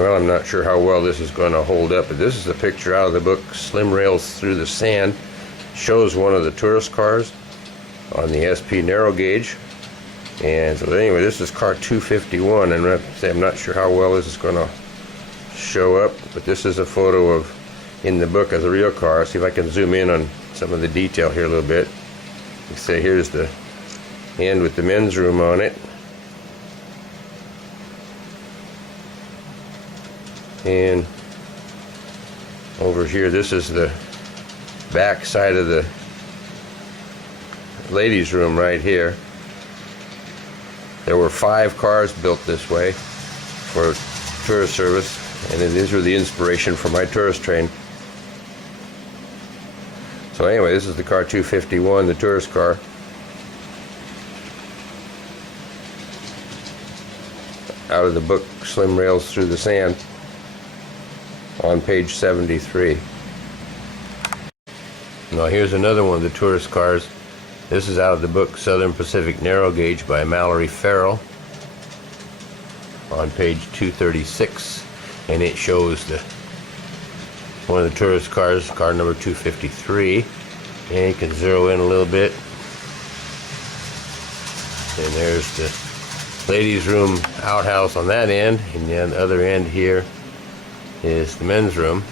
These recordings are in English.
Well, I'm not sure how well this is going to hold up, but this is a picture out of the book Slim Rails Through the Sand. Shows one of the tourist cars on the SP narrow gauge. And so anyway, this is car 251, and I'm not sure how well this is going to show up, but this is a photo of in the book of the real car. See if I can zoom in on some of the detail here a little bit. You say here's the end with the men's room on it. And over here, this is the back side of the ladies' room right here. There were 5 cars built this way for tourist service, and these were the inspiration for my tourist train. So anyway, this is the car 251, the tourist car. Out of the book Slim Rails Through the Sand, on page 73. Now here's another one of the tourist cars. This is out of the book Southern Pacific Narrow Gauge by Mallory Farrell, on page 236, and it shows one of the tourist cars, car number 253, and you can zero in a little bit, and there's the ladies' room outhouse on that end, and then the other end here is the men's room.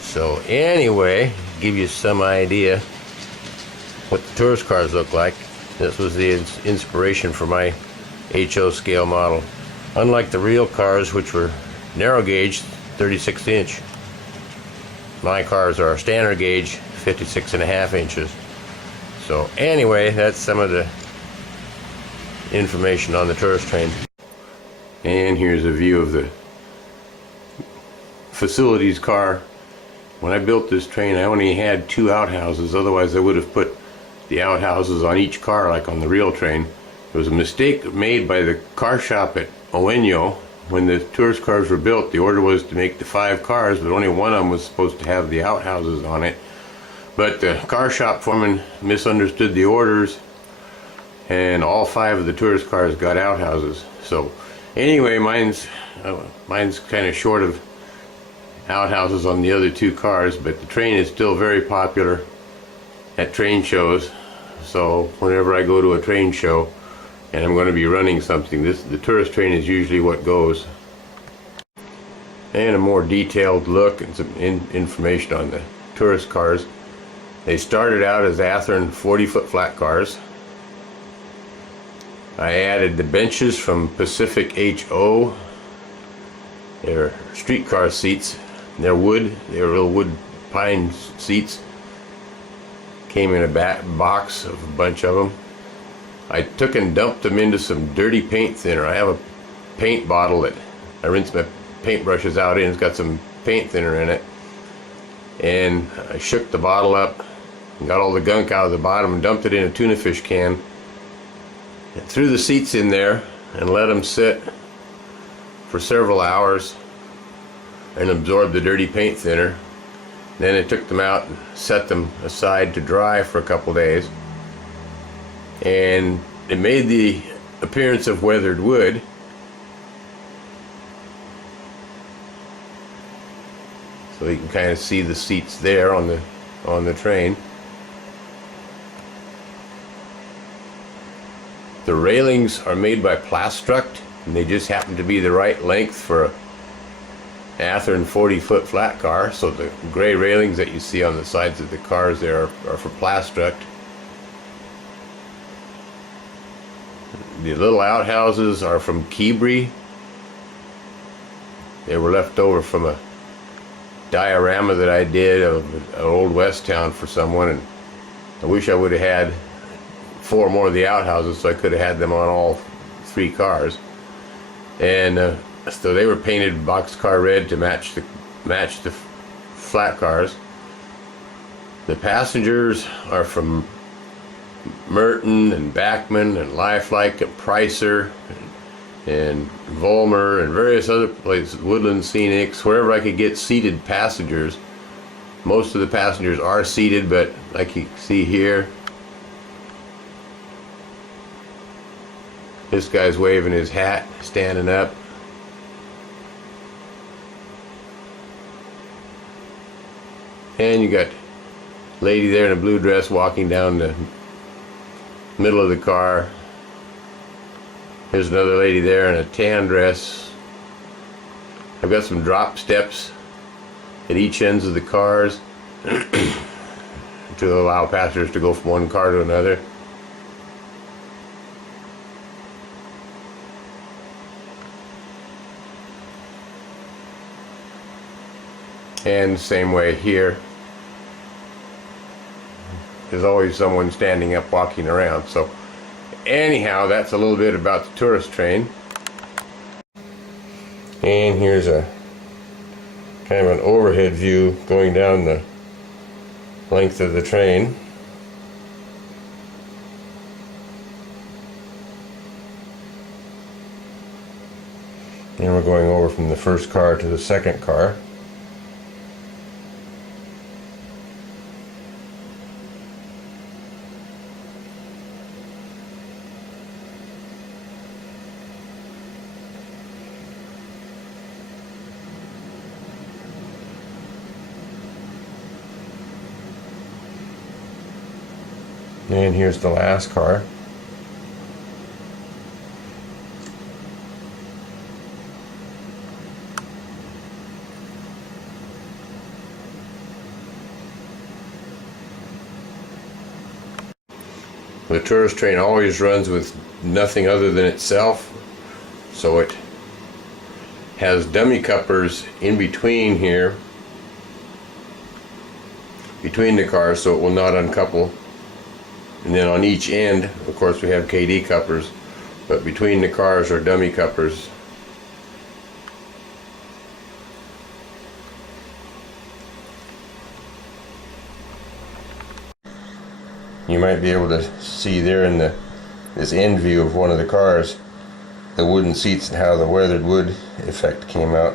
So anyway, give you some idea what the tourist cars look like. This was the inspiration for my HO scale model. Unlike the real cars, which were narrow gauge, 36 inch, my cars are standard gauge, 56.5 inches. So anyway, that's some of the information on the tourist train. And here's a view of the facilities car. When I built this train, I only had 2 outhouses, otherwise I would have put the outhouses on each car like on the real train. It was a mistake made by the car shop at Oweno. When the tourist cars were built, the order was to make the 5 cars, but only one of them was supposed to have the outhouses on it. But the car shop foreman misunderstood the orders, and all 5 of the tourist cars got outhouses. So anyway, mine's kind of short of outhouses on the other 2 cars, but the train is still very popular at train shows. So whenever I go to a train show and I'm going to be running something, the tourist train is usually what goes. And a more detailed look and some information on the tourist cars. They started out as Athearn 40-foot flat cars. I added the benches from Pacific HO. They're streetcar seats. They're wood. They're real wood pine seats. Came in a box of a bunch of them. I took and dumped them into some dirty paint thinner. I have a paint bottle that I rinse my paintbrushes out in. It's got some paint thinner in it. And I shook the bottle up and got all the gunk out of the bottom and dumped it in a tuna fish can. And threw the seats in there and let them sit for several hours and absorb the dirty paint thinner. Then I took them out and set them aside to dry for a couple days, and it made the appearance of weathered wood. So you can kind of see the seats there on the train. The railings are made by Plastruct, and they just happen to be the right length for a Athearn 40-foot flat car. So the gray railings that you see on the sides of the cars there are for Plastruct. The little outhouses are from Keebri. They were left over from a diorama that I did of an old West town for someone, and I wish I would have had 4 more of the outhouses so I could have had them on all 3 cars. And so they were painted boxcar red to match the flat cars. The passengers are from Merton and Bachman and Lifelike and Pricer and Volmer and various other places, Woodland Scenics, wherever I could get seated passengers. Most of the passengers are seated, but like you see here, this guy's waving his hat, standing up. And you got lady there in a blue dress walking down the middle of the car. There's another lady there in a tan dress. I've got some drop steps at each ends of the cars to allow passengers to go from one car to another. And same way here. There's always someone standing up walking around. So anyhow, that's a little bit about the tourist train. And here's a kind of an overhead view going down the length of the train. And we're going over from the first car to the second car. And here's the last car. The tourist train always runs with nothing other than itself, so it has dummy cuppers in between here, between the cars, so it will not uncouple. And then on each end, of course, we have KD cuppers, but between the cars are dummy cuppers. You might be able to see there in this end view of one of the cars the wooden seats and how the weathered wood effect came out.